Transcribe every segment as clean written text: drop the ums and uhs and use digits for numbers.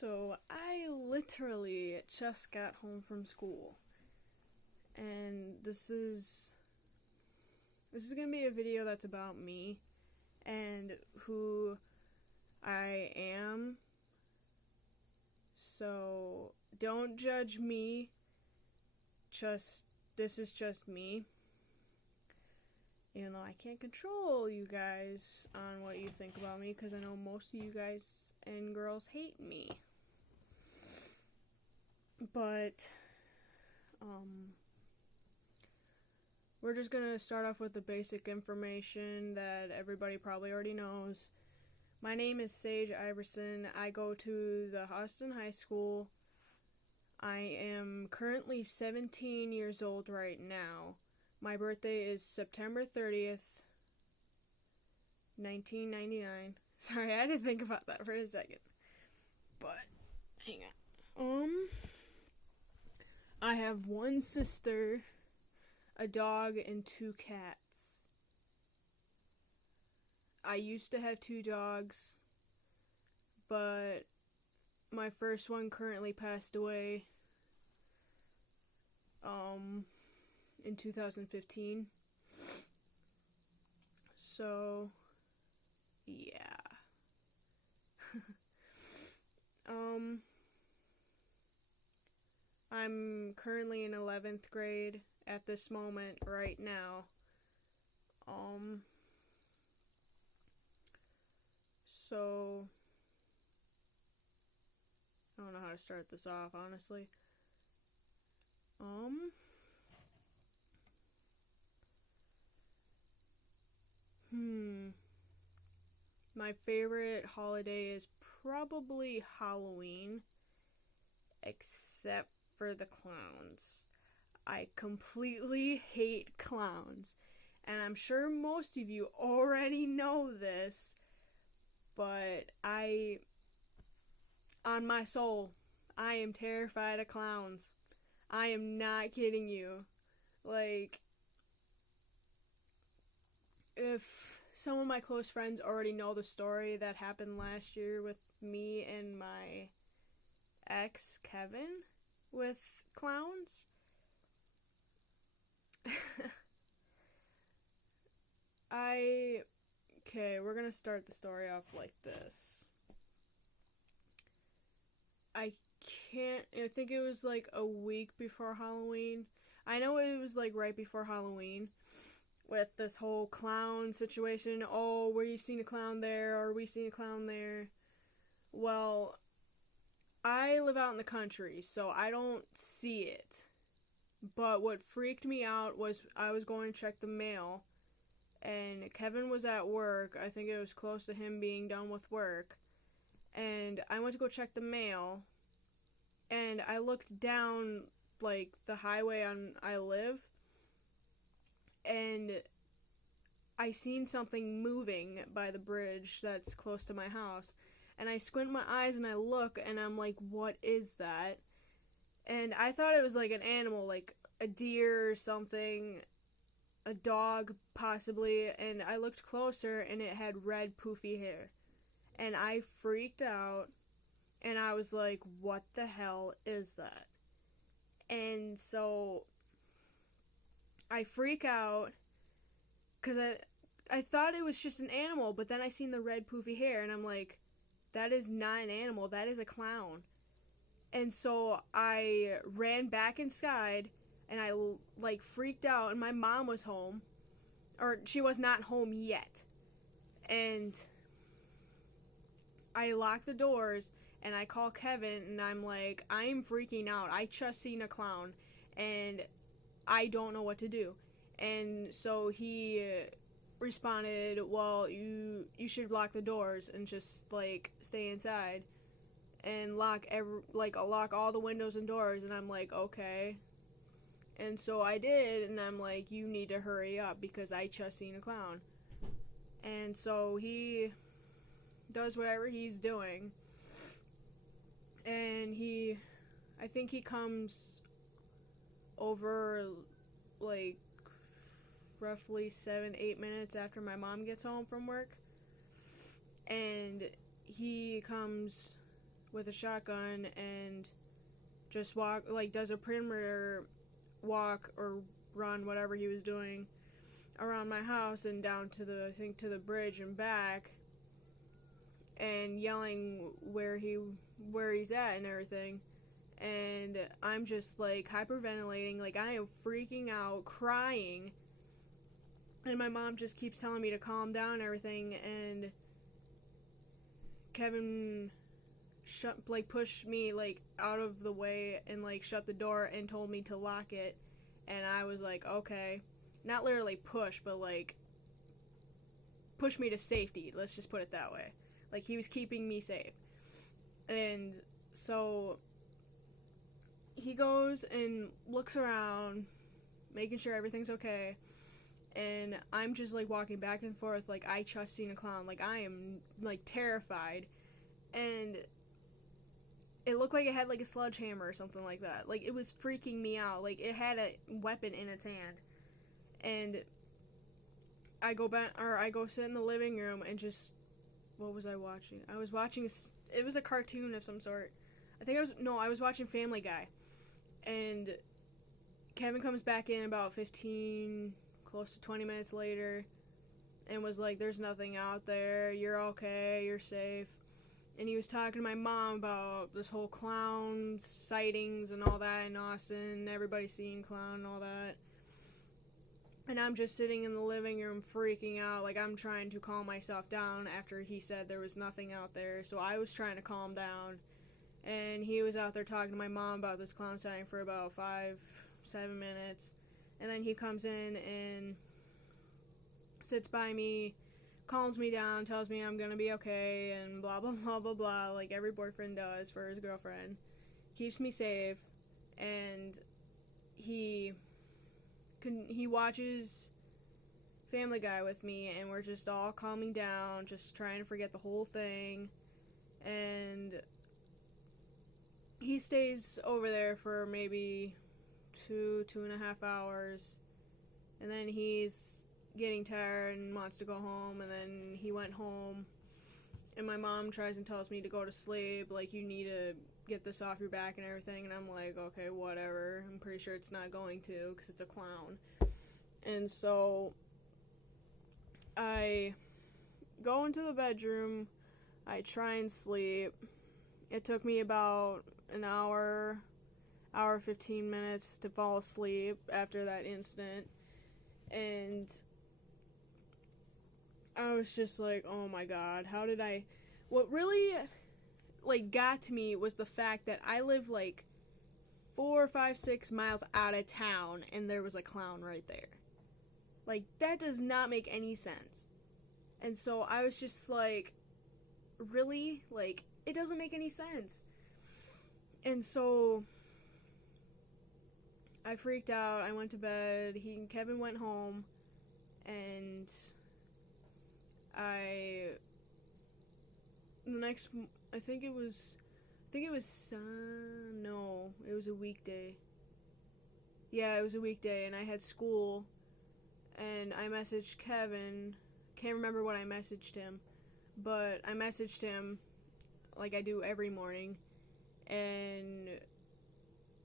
So I literally just got home from school, and this is gonna be a video that's about me and who I am. So don't judge me. Just this is just me. Even though I can't control you guys on what you think about me, because I know most of you guys and girls hate me. But we're just gonna start off with the basic information that everybody probably already knows. My name is Sage Iverson. I go to the Austin High School. I am currently 17 years old right now. My birthday is September 30th, 1999. Sorry, I had to think about that for a second. But, hang on. I have one sister, a dog, and 2 cats. I used to have 2 dogs, but my first one currently passed away in 2015. So, yeah. I'm currently in 11th grade at this moment right now. So I don't know how to start this off, honestly. My favorite holiday is probably Halloween, except for the clowns. I completely hate clowns, and I'm sure most of you already know this, but on my soul, I am terrified of clowns. I am not kidding you. Like, if some of my close friends already know the story that happened last year with me and my ex, Kevin, with clowns. Okay, we're gonna start the story off like this. I think it was like a week before Halloween. I know it was like right before Halloween with this whole clown situation. Oh, were you seeing a clown there? Or we seen a clown there? Well, I live out in the country, so I don't see it. But what freaked me out was I was going to check the mail, and Kevin was at work. I think it was close to him being done with work. And I went to go check the mail, and I looked down, like, the highway I live, and I seen something moving by the bridge that's close to my house. And I squint my eyes and I look, and I'm like, what is that? And I thought it was like an animal, like a deer or something, a dog possibly, and I looked closer and it had red poofy hair. And I freaked out, and I was like, what the hell is that? And so I freak out because I thought it was just an animal, but then I seen the red poofy hair, and I'm like, that is not an animal, that is a clown. And so I ran back inside, and I like freaked out, and my mom was home, or she was not home yet. And I locked the doors, and I call Kevin, and I'm like, I'm freaking out. I just seen a clown, and I don't know what to do. And so he responded, well, you should lock the doors and just like stay inside and lock all the windows and doors. And I'm like, okay. And so I did, and I'm like, you need to hurry up because I just seen a clown. And so he does whatever he's doing, and I think he comes over like roughly 7-8 minutes after my mom gets home from work, and he comes with a shotgun and just walk, like, does a perimeter walk or run, whatever he was doing, around my house and down to the, I think, to the bridge and back, and yelling where he's at and everything. And I'm just, like, hyperventilating, like, I am freaking out, crying, and my mom just keeps telling me to calm down and everything, and Kevin pushed me, like, out of the way and, like, shut the door and told me to lock it. And I was like, okay. Not literally push, but, like, push me to safety. Let's just put it that way. Like, he was keeping me safe. And so he goes and looks around, making sure everything's okay. And I'm just, like, walking back and forth like I just seen a clown. Like, I am, like, terrified. And it looked like it had, like, a sledgehammer or something like that. Like, it was freaking me out. Like, it had a weapon in its hand. And I go sit in the living room and just, what was I watching? I was watching, it was a cartoon of some sort. I was watching Family Guy. And Kevin comes back in about 15, close to 20 minutes later, and was like, there's nothing out there, you're okay, you're safe. And he was talking to my mom about this whole clown sightings and all that in Austin, everybody seeing clown and all that. And I'm just sitting in the living room freaking out, like I'm trying to calm myself down after he said there was nothing out there. So I was trying to calm down. And he was out there talking to my mom about this clown sighting for about 5-7 minutes. And then he comes in and sits by me, calms me down, tells me I'm gonna be okay, and blah, blah, blah, blah, blah, like every boyfriend does for his girlfriend. Keeps me safe, and he watches Family Guy with me, and we're just all calming down, just trying to forget the whole thing, and he stays over there for maybe 2.5 hours, and then he's getting tired and wants to go home, and then he went home, and my mom tries and tells me to go to sleep, like, you need to get this off your back and everything, and I'm like, okay, whatever, I'm pretty sure it's not going to, because it's a clown. And so I go into the bedroom, I try and sleep. It took me about an hour 15 minutes to fall asleep after that incident, and I was just like, oh my god, what really, like, got to me was the fact that I live, like, 4, 5, 6 miles out of town, and there was a clown right there. Like, that does not make any sense. And so I was just like, really? Like, it doesn't make any sense. And so I freaked out. I went to bed. Kevin went home, and I think it was a weekday. Yeah, it was a weekday, and I had school, and I messaged Kevin. Can't remember what I messaged him, but I messaged him like I do every morning, and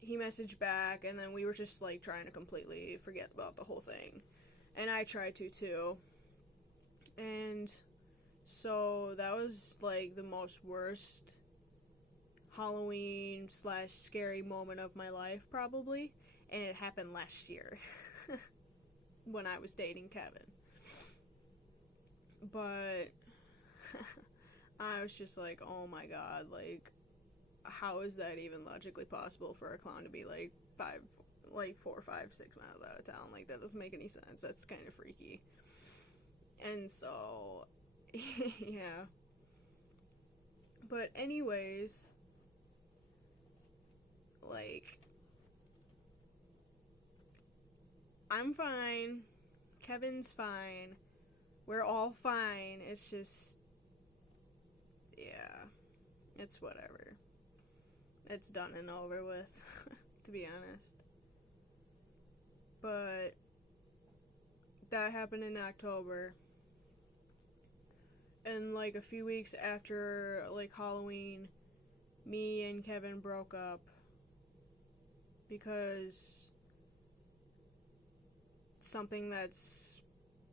he messaged back, and then we were just, like, trying to completely forget about the whole thing, and I tried to too. And so that was, like, the most worst Halloween / scary moment of my life, probably, and it happened last year when I was dating Kevin. But I was just like, oh my god, like, how is that even logically possible for a clown to be, like, 4, 5, 6 miles out of town? Like, that doesn't make any sense. That's kind of freaky. And so, yeah. But anyways, like, I'm fine. Kevin's fine. We're all fine. It's just, yeah, it's whatever. It's done and over with, to be honest. But that happened in October. And, like, a few weeks after, like, Halloween, me and Kevin broke up because something that's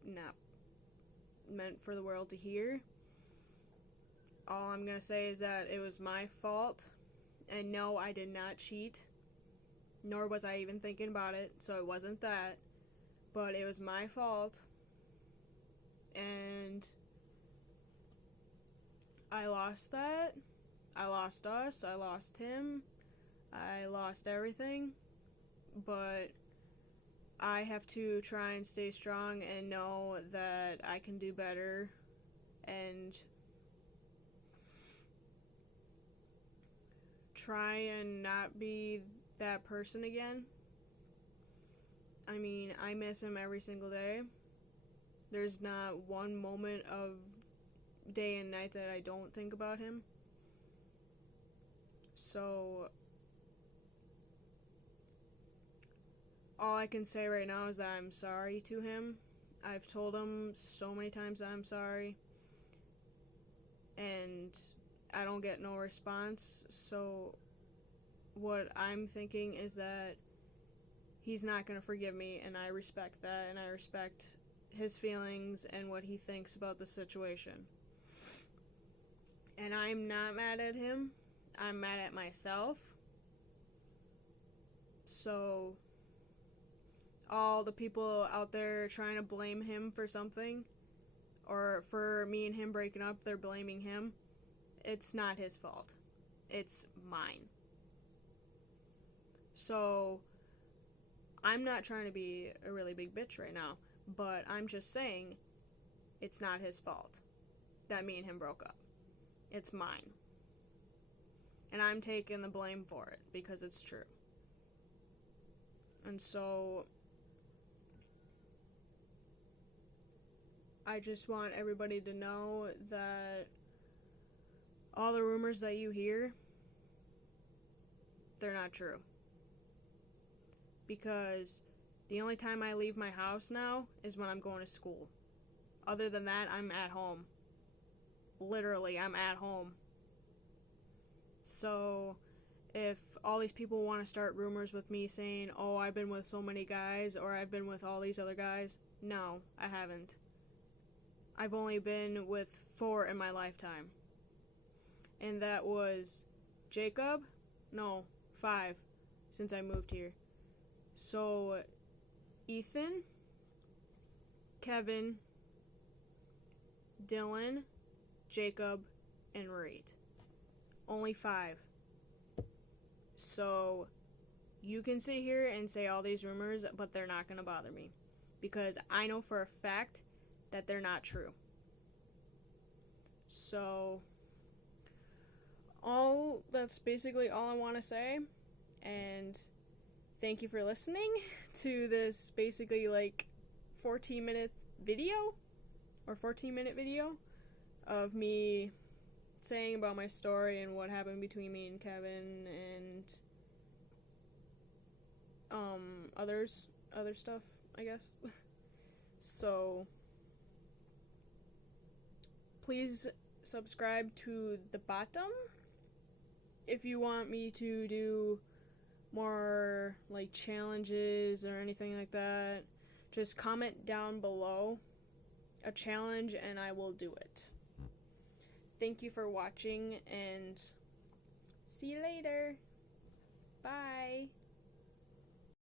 not meant for the world to hear. All I'm gonna say is that it was my fault, and no, I did not cheat, nor was I even thinking about it, so it wasn't that, but it was my fault, and I lost that. I lost us, I lost him, I lost everything, but I have to try and stay strong and know that I can do better and try and not be that person again. I mean, I miss him every single day. There's not one moment of day and night that I don't think about him. So all I can say right now is that I'm sorry to him. I've told him so many times that I'm sorry, and I don't get no response, so what I'm thinking is that he's not going to forgive me, and I respect that, and I respect his feelings and what he thinks about the situation. And I'm not mad at him. I'm mad at myself. So all the people out there trying to blame him for something, or for me and him breaking up, they're blaming him. It's not his fault. It's mine. So I'm not trying to be a really big bitch right now, but I'm just saying it's not his fault that me and him broke up. It's mine. And I'm taking the blame for it because it's true. And so I just want everybody to know that all the rumors that you hear, they're not true. Because the only time I leave my house now is when I'm going to school. Other than that, I'm at home. Literally, I'm at home. So if all these people want to start rumors with me saying, oh, I've been with so many guys, or I've been with all these other guys, no, I haven't. I've only been with 4 in my lifetime. And that was Jacob? No, 5 since I moved here. So Ethan, Kevin, Dylan, Jacob, and Reed. Only 5. So you can sit here and say all these rumors, but they're not going to bother me. Because I know for a fact that they're not true. So that's basically all I want to say. And thank you for listening to this basically like 14-minute video, or 14-minute video of me saying about my story and what happened between me and Kevin and other stuff, I guess. So please subscribe to the bottom if you want me to do more like challenges or anything like that. Just comment down below a challenge and I will do it. Thank you for watching and see you later.